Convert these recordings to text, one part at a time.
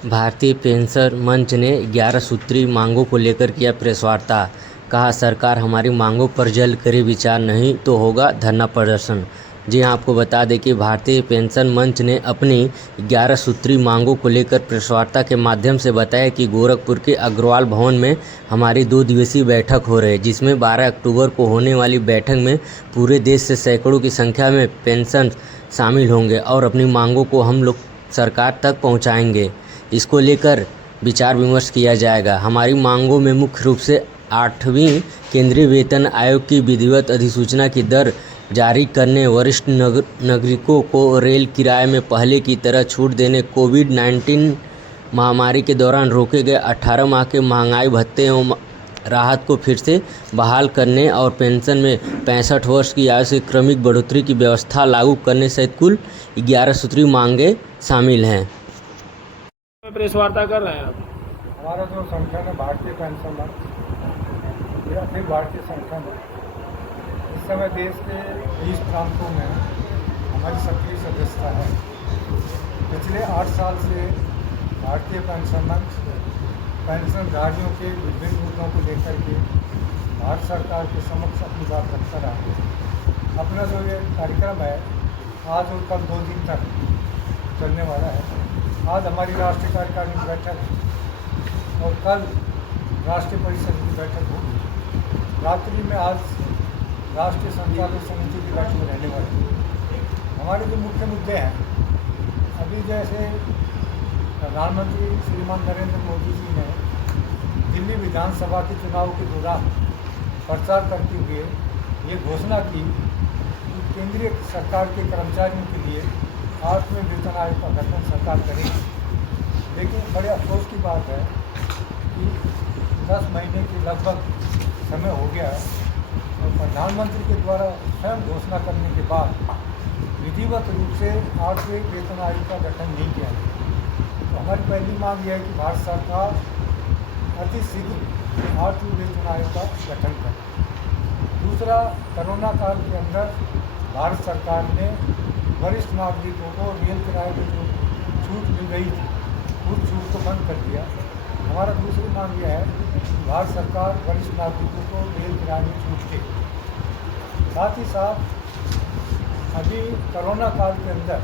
भारतीय पेंशन मंच ने 11 सूत्री मांगों को लेकर किया प्रेस वार्ता। कहा, सरकार हमारी मांगों पर जल्द करे विचार, नहीं तो होगा धरना प्रदर्शन। जी हां, आपको बता दें कि भारतीय पेंशन मंच ने अपनी 11 सूत्री मांगों को लेकर प्रेस वार्ता के माध्यम से बताया कि गोरखपुर के अग्रवाल भवन में हमारी 2 दिवसीय बैठक हो रही है, जिसमें 12 अक्टूबर को होने वाली बैठक में पूरे देश से सैकड़ों की संख्या में पेंशन शामिल होंगे और अपनी मांगों को हम लोग सरकार तक पहुँचाएँगे। इसको लेकर विचार विमर्श किया जाएगा। हमारी मांगों में मुख्य रूप से 8वीं केंद्रीय वेतन आयोग की विधिवत अधिसूचना की दर जारी करने, वरिष्ठ नागरिकों को रेल किराए में पहले की तरह छूट देने, कोविड-19 महामारी के दौरान रोके गए 18 माह के महंगाई भत्ते एवं राहत को फिर से बहाल करने और पेंशन में 65 वर्ष की आयु से क्रमिक बढ़ोतरी की व्यवस्था लागू करने सहित कुल 11 सूत्री मांगें शामिल हैं। प्रेस वार्ता कर रहे हैं आप? हमारा जो संगठन है भारतीय पेंशन मंच या फिर भारतीय संगठन है, इस समय देश के 20 प्रांतों में हमारी सक्रिय सदस्यता है। पिछले 8 साल से भारतीय पेंशन मंच पेंशनधारियों के विभिन्न मुद्दों को लेकर के भारत सरकार के समक्ष अपनी बात रखता रहा है। अपना जो ये कार्यक्रम है आज और कल 2 दिन तक चलने वाला है। आज हमारी राष्ट्रीय कार्यकारिणी की बैठक और कल राष्ट्रीय परिषद की बैठक होगी। रात्रि में आज राष्ट्रीय संचालक समिति की बैठक रहने वाली है। हमारे जो मुख्य मुद्दे हैं, अभी जैसे प्रधानमंत्री श्रीमान नरेंद्र मोदी जी ने दिल्ली विधानसभा के चुनाव के दौरान प्रचार करते हुए ये घोषणा की कि केंद्रीय सरकार के कर्मचारियों के लिए 8वें वेतन आयोग का गठन सरकार करेगी। लेकिन बड़े अफसोस की बात है कि 10 महीने के लगभग समय हो गया है और प्रधानमंत्री के द्वारा स्वयं घोषणा करने के बाद विधिवत रूप से 8वें वेतन आयोग का गठन नहीं किया गया। तो हमारी पहली मांग यह है कि भारत सरकार अति शीघ्र 8वें वेतन आयोग का गठन करे। दूसरा, कोरोना काल के अंदर भारत सरकार ने वरिष्ठ नागरिकों को रेल किराए में जो छूट मिल रही थी, उस छूट को बंद कर दिया। हमारा दूसरी मांग यह है कि भारत सरकार वरिष्ठ नागरिकों को रेल किराए में छूट दे। साथ ही साथ अभी कोरोना काल के अंदर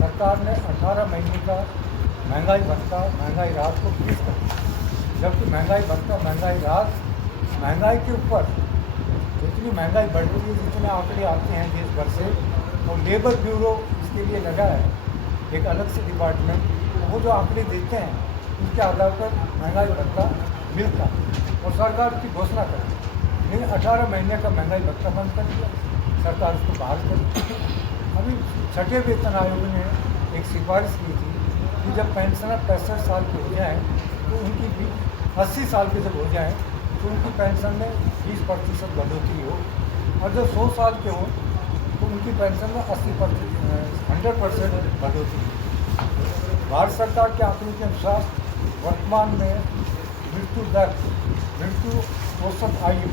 सरकार ने 18 महीने का महंगाई भत्ता, महंगाई राहत को फ्रीज कर दिया। जबकि महंगाई भत्ता, महंगाई राहत, महंगाई के ऊपर जितनी महंगाई बढ़ती है, जितने आंकड़े आते हैं देश भर से, और लेबर ब्यूरो इसके लिए लगा है एक अलग से डिपार्टमेंट, तो वो जो आंकड़े देते हैं उसके आधार पर महंगाई भत्ता मिलता और सरकार की घोषणा करती। लेकिन 18 महीने का महंगाई भत्ता बंद कर दिया, सरकार उसको बहाल कर दी। अभी 6ठे वेतन आयोग ने एक सिफारिश की थी कि जब पेंशनर 65 साल के हो जाएँ तो उनकी भी 80 साल के जब हो जाएँ तो उनकी पेंशन में 20% बढ़ोतरी हो, और जब 100 साल के हो तो उनकी पेंशन में 100% बढ़ोतरी। भारत सरकार के आंकड़े के अनुसार वर्तमान में मृत्यु औसत आयु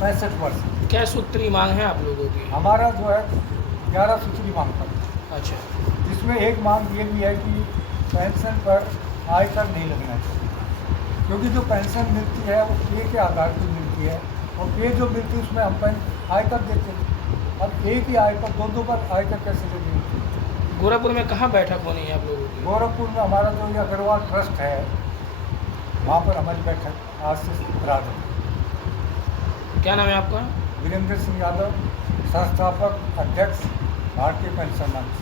65 वर्ष। क्या सूत्री मांग है आप लोगों की? हमारा जो है 11 सूत्री मांग पर। अच्छा, जिसमें एक मांग ये भी है कि पेंशन पर आयकर नहीं लगना चाहिए, क्योंकि जो पेंशन मिलती है वो पे के आधार पर मिलती है और पे जो मिलती है उसमें हम आयकर देते हैं। अब एक ही आय पर दो बार आयकर कैसे लगेगी? गोरखपुर में कहाँ बैठक होनी है आप लोगों की? गोरखपुर में हमारा जो ये अग्रवाल ट्रस्ट है, वहाँ पर हमारी बैठक आज से रात है। क्या नाम है आपका? वीरेंद्र सिंह यादव, संस्थापक अध्यक्ष भारतीय पेंशन मंच।